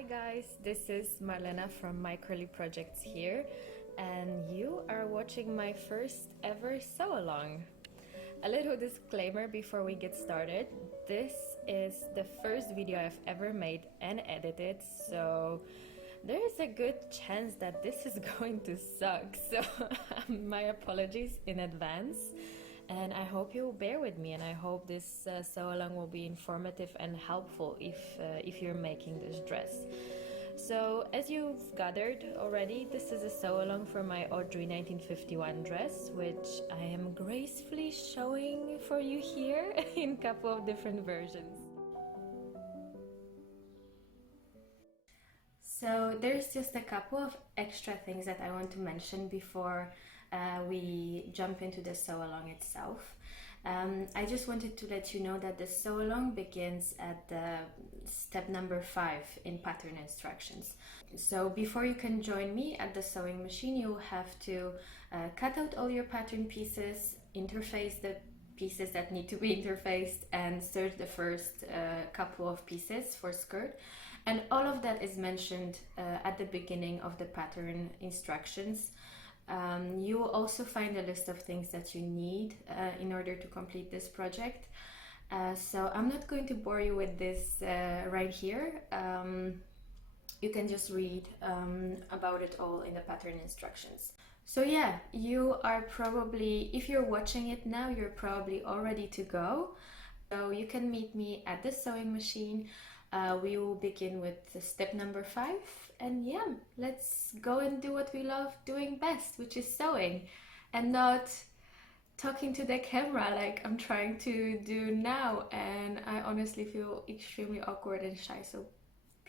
Hi guys, this is Marlena from My Curly Projects here, and you are watching my first ever sew-along. A little disclaimer before we get started. This is the first video I've ever made and edited, so there is a good chance that this is going to suck, so my apologies in advance. And I hope you'll bear with me, and I hope this sew-along will be informative and helpful if you're making this dress. So, as you've gathered already, this is a sew-along for my Audrey 1951 dress, which I am gracefully showing for you here in a couple of different versions. So there's just a couple of extra things that I want to mention before we jump into the sew-along itself. I just wanted to let you know that the sew-along begins at the step number 5 in pattern instructions. So before you can join me at the sewing machine, you'll have to cut out all your pattern pieces, interface the pieces that need to be interfaced, and serge the first couple of pieces for skirt. And all of that is mentioned at the beginning of the pattern instructions. You will also find a list of things that you need in order to complete this project. So I'm not going to bore you with this right here. You can just read about it all in the pattern instructions. So yeah, you are probably, if you're watching it now, you're probably all ready to go. So you can meet me at the sewing machine. We will begin with step number 5, and yeah, let's go and do what we love doing best, which is sewing, and not talking to the camera like I'm trying to do now. And I honestly feel extremely awkward and shy, so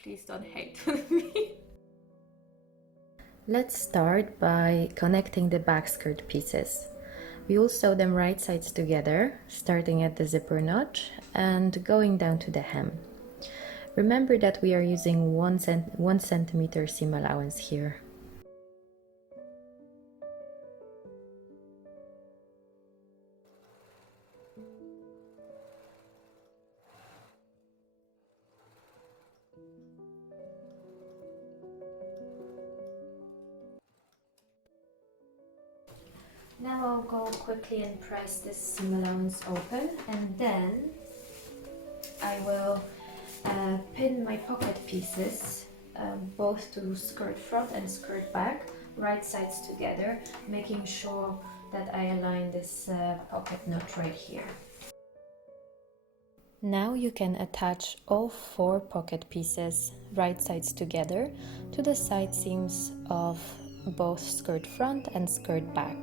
please don't hate me. Let's start by connecting the back skirt pieces. We will sew them right sides together, starting at the zipper notch and going down to the hem. Remember that we are using 1 centimeter seam allowance here. Now I'll go quickly and press this seam allowance open, and then I will pin my pocket pieces both to skirt front and skirt back, right sides together, making sure that I align this pocket notch right here. Now you can attach all 4 pocket pieces right sides together to the side seams of both skirt front and skirt back.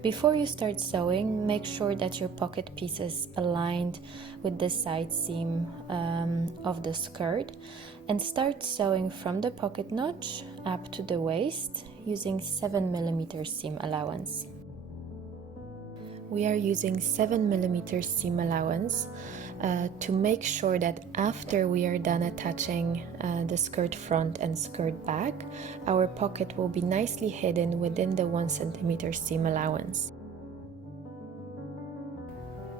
Before you start sewing, make sure that your pocket pieces aligned with the side seam of the skirt, and start sewing from the pocket notch up to the waist using 7mm seam allowance. We are using 7mm seam allowance to make sure that after we are done attaching the skirt front and skirt back, our pocket will be nicely hidden within the 1 centimeter seam allowance.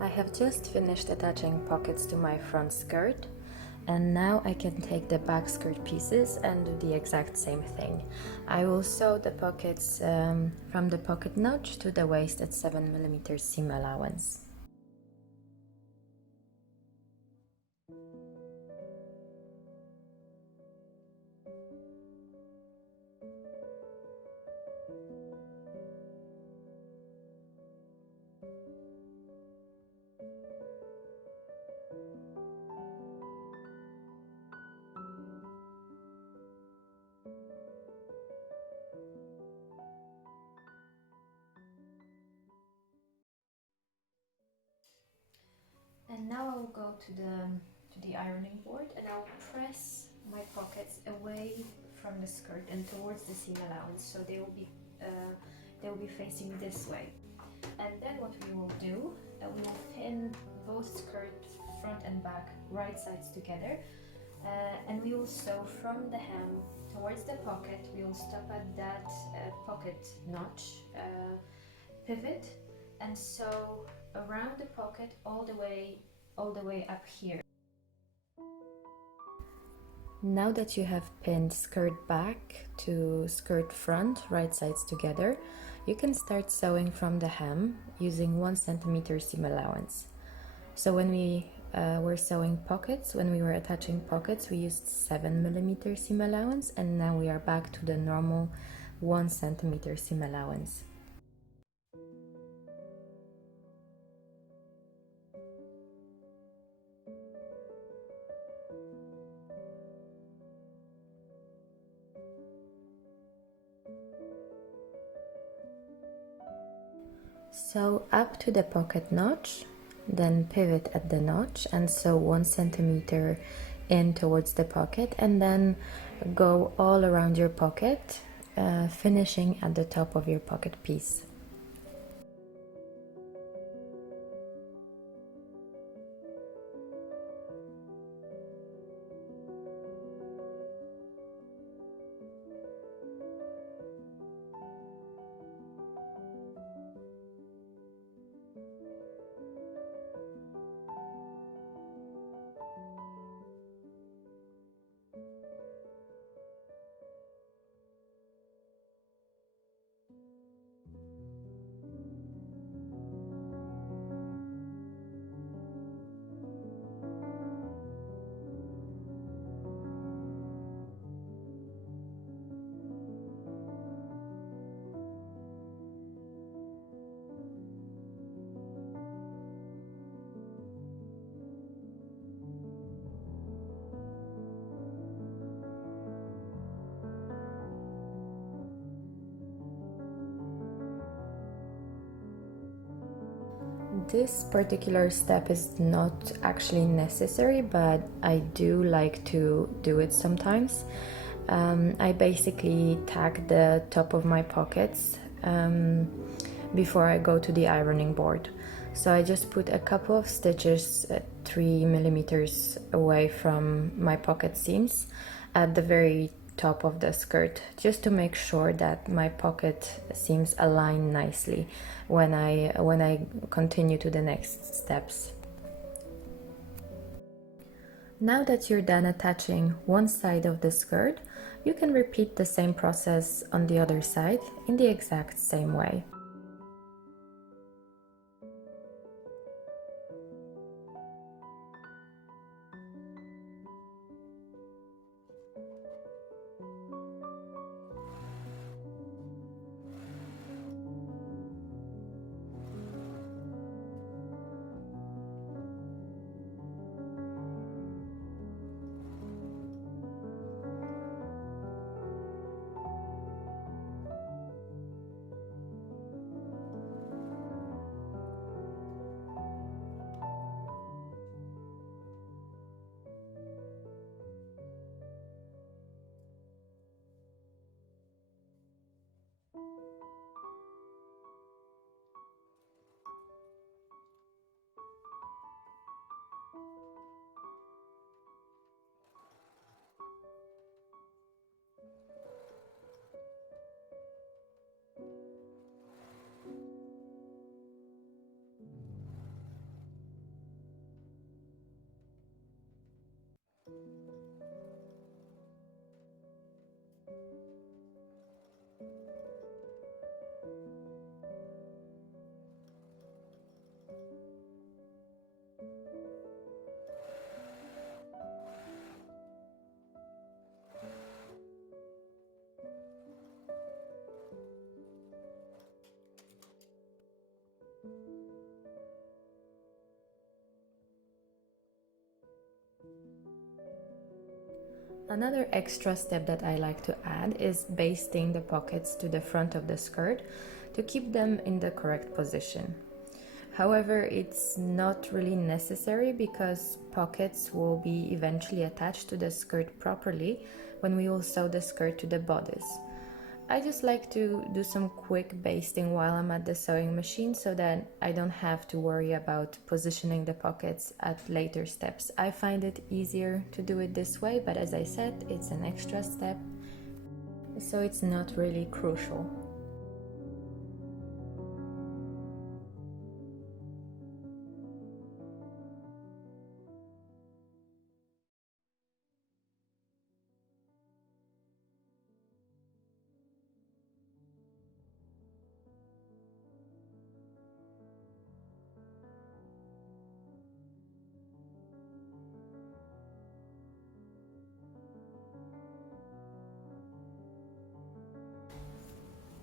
I have just finished attaching pockets to my front skirt, and now I can take the back skirt pieces and do the exact same thing. I will sew the pockets from the pocket notch to the waist at 7mm seam allowance. And now I'll go to the ironing board, and I'll press my pockets away from the skirt and towards the seam allowance, so they will be facing this way. And then what we will do, we will pin both skirt front and back right sides together, and we will sew from the hem towards the pocket. We will stop at that pocket notch pivot and sew around the pocket all the way up here. Now that you have pinned skirt back to skirt front, right sides together, you can start sewing from the hem using 1 centimeter seam allowance. So when we were sewing pockets, when we were attaching pockets, we used 7 millimeter seam allowance, and now we are back to the normal 1 centimeter seam allowance. Sew up to the pocket notch, then pivot at the notch and sew 1 centimeter in towards the pocket, and then go all around your pocket, finishing at the top of your pocket piece. This particular step is not actually necessary, but I do like to do it sometimes. I basically tag the top of my pockets before I go to the ironing board. So I just put a couple of stitches 3 millimeters away from my pocket seams at the very top of the skirt, just to make sure that my pocket seams align nicely when I continue to the next steps. Now that you're done attaching one side of the skirt, you can repeat the same process on the other side in the exact same way. Another extra step that I like to add is basting the pockets to the front of the skirt to keep them in the correct position. However, it's not really necessary because pockets will be eventually attached to the skirt properly when we will sew the skirt to the bodice. I just like to do some quick basting while I'm at the sewing machine so that I don't have to worry about positioning the pockets at later steps. I find it easier to do it this way, but as I said, it's an extra step, so it's not really crucial.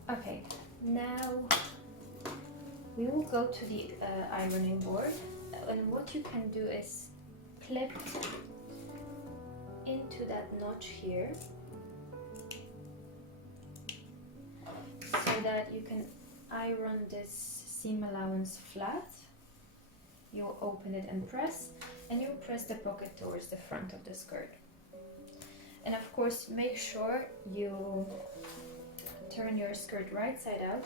Okay, now we will go to the ironing board, and what you can do is clip into that notch here so that you can iron this seam allowance flat. You'll open it and press, and you'll press the pocket towards the front of the skirt. And of course, make sure you turn your skirt right side out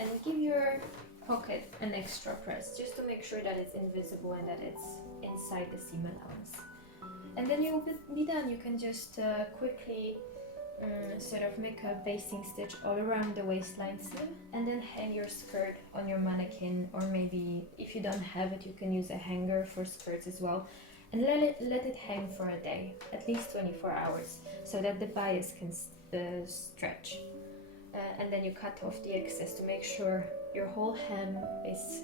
and give your pocket an extra press, just to make sure that it's invisible and that it's inside the seam allowance. And then you'll be done. You can just quickly sort of make a basting stitch all around the waistline seam, and then hang your skirt on your mannequin, or maybe if you don't have it, you can use a hanger for skirts as well, and let it hang for a day, at least 24 hours, so that the bias can stretch. And then you cut off the excess to make sure your whole hem is